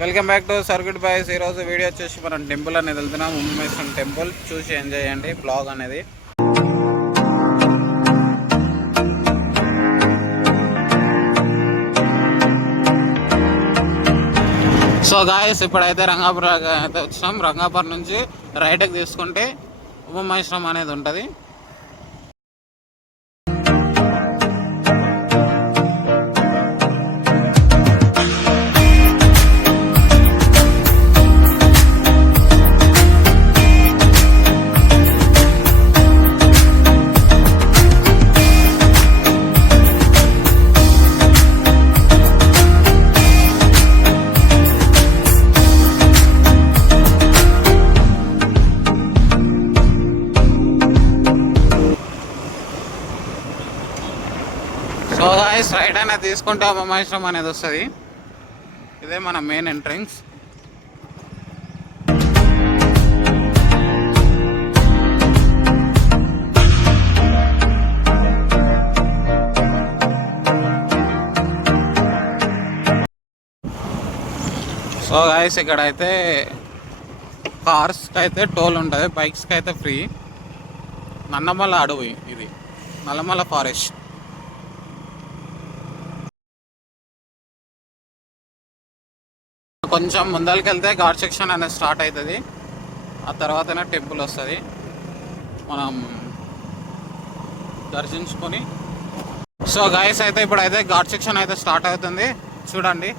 Welcome back to circuit boys. ఈరోజు వీడియో వచ్చేసి మనం టెంపుల్ అనేది వెళ్తున్నాం. ఉమ్మేశ్వరం టెంపుల్ చూసి ఎంజాయ్ చేయండి బ్లాగ్ అనేది. సో గాయస్ ఇప్పుడైతే రంగాపురం అయితే వచ్చినాం. రంగాపురం నుంచి రైట్కి తీసుకుంటే ఉమ్మేశ్వరం అనేది ఉంటుంది. సో గాయస్ రైట్ అనేది తీసుకుంటే ఉమ్మేశ్వరం అనేది వస్తుంది. ఇదే మన మెయిన్ ఎంట్రన్స్. సో గాయస్ ఇక్కడ అయితే కార్స్కి అయితే టోల్ ఉంటుంది, బైక్స్కి అయితే ఫ్రీ. నల్లమల అడవి, ఇది నల్లమల ఫారెస్ట్. కొంచెం ముందరికి వెళ్తే ఘాట్ సెక్షన్ అనేది స్టార్ట్ అవుతుంది. ఆ తర్వాతనే టెంపుల్ వస్తుంది. మనం దర్శించుకొని సో గాయస్ అయితే ఇప్పుడైతే ఘాట్ సెక్షన్ అయితే స్టార్ట్ అవుతుంది, చూడండి.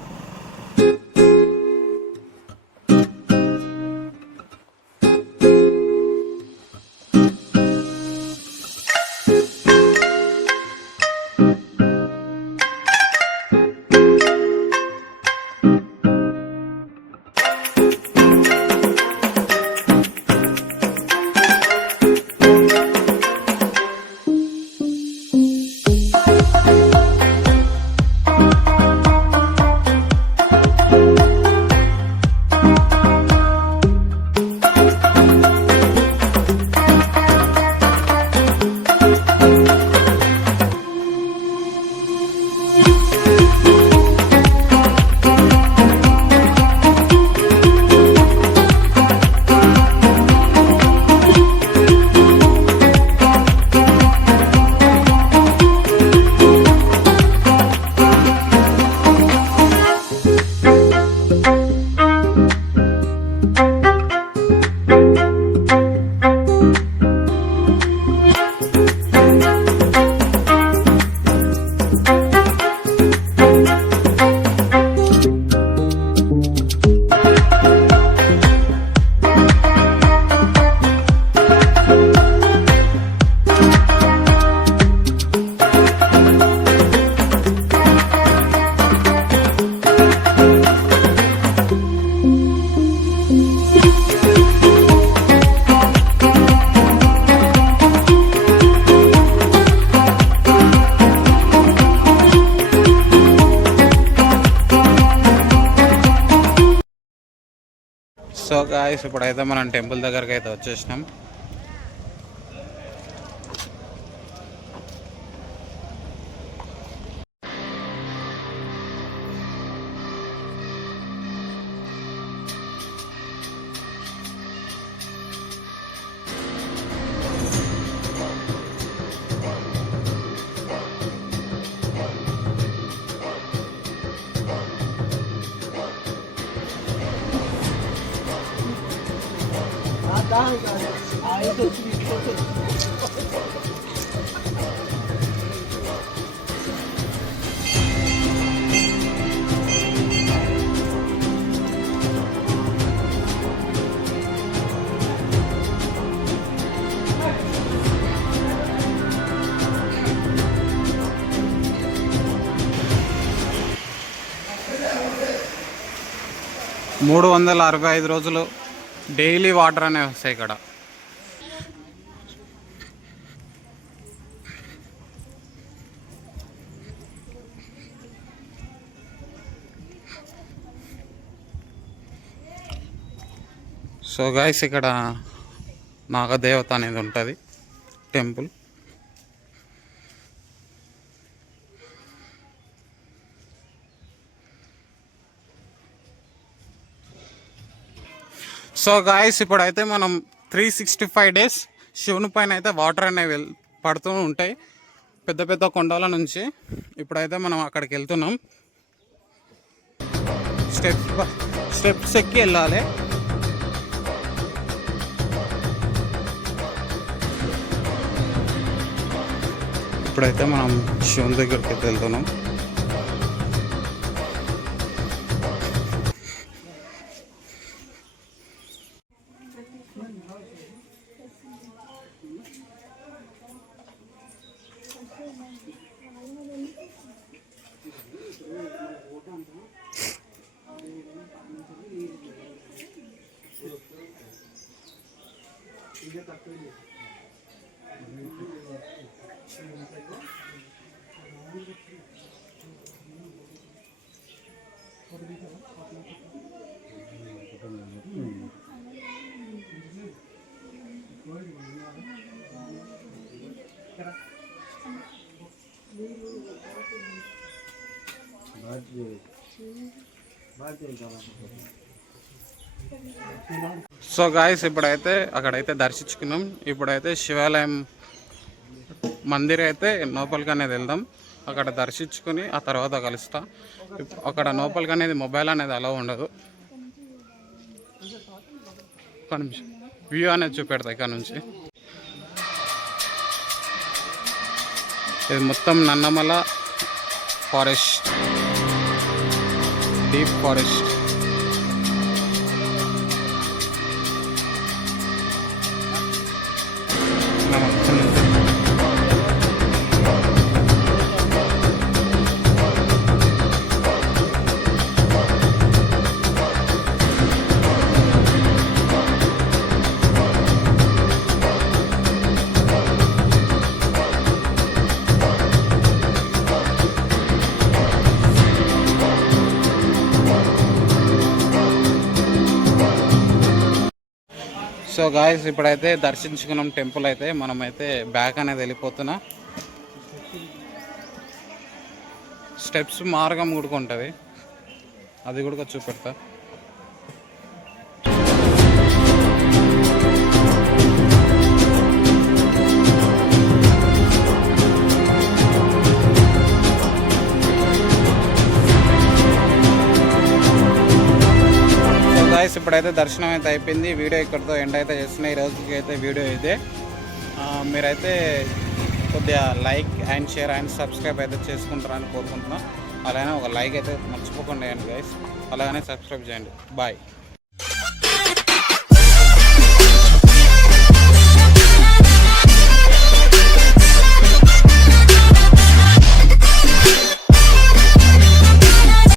సో గాయస్ ఇప్పుడైతే మనం టెంపుల్ దగ్గరికి అయితే వచ్చేసినాం. మూడు 365 రోజులు డైలీ వాటర్ అనేవి వస్తాయి ఇక్కడ. సో గైస్ ఇక్కడ నాగదేవత అనేది ఉంటుంది టెంపుల్. సో గాయస్ ఇప్పుడైతే మనం 365 days శివుని పైన అయితే వాటర్ అనేవి పడుతూ ఉంటాయి పెద్ద పెద్ద కొండల నుంచి. ఇప్పుడైతే మనం అక్కడికి వెళ్తున్నాం. స్టెప్స్ ఎక్కి వెళ్ళాలి. ఇప్పుడైతే మనం శివుని దగ్గరికి అయితే వెళ్తున్నాం. సో గాయస్ ఇప్పుడైతే అక్కడైతే దర్శించుకున్నాం. ఇప్పుడైతే శివాలయం మందిర్ అయితే లోపలికి అనేది వెళ్దాం. అక్కడ దర్శించుకుని ఆ తర్వాత కలుస్తా. అక్కడ లోపలికి అనేది మొబైల్ అనేది అలా ఉండదు. ఒక నిమిషం వ్యూ అనేది చూపెడతా ఇక్కడ నుంచి. ఇది మొత్తం Nallamala forest, deep forest. So guys ఇప్పుడైతే దర్శించుకున్నాం టెంపుల్ అయితే. మనమైతే బ్యాక్ అనేది వెళ్ళిపోతున్నా. స్టెప్స్ మార్గం కూడా ఉంటుంది, అది కూడా చూపెడతా. ఇప్పుడైతే దర్శనం అయితే అయిపోయింది. వీడియో ఇక్కడితో ఎండ్ అయితే చేస్తున్నా. ఈ రోజుకి అయితే వీడియో ఇదే. మీరైతే కొద్దిగా like and share and subscribe అయితే చేసుకుంటారని కోరుకుంటున్నాను. అలానే ఒక లైక్ అయితే మర్చిపోకుండా వేయండి గైస్. అలాగనే సబ్స్క్రైబ్ చేయండి. బాయ్.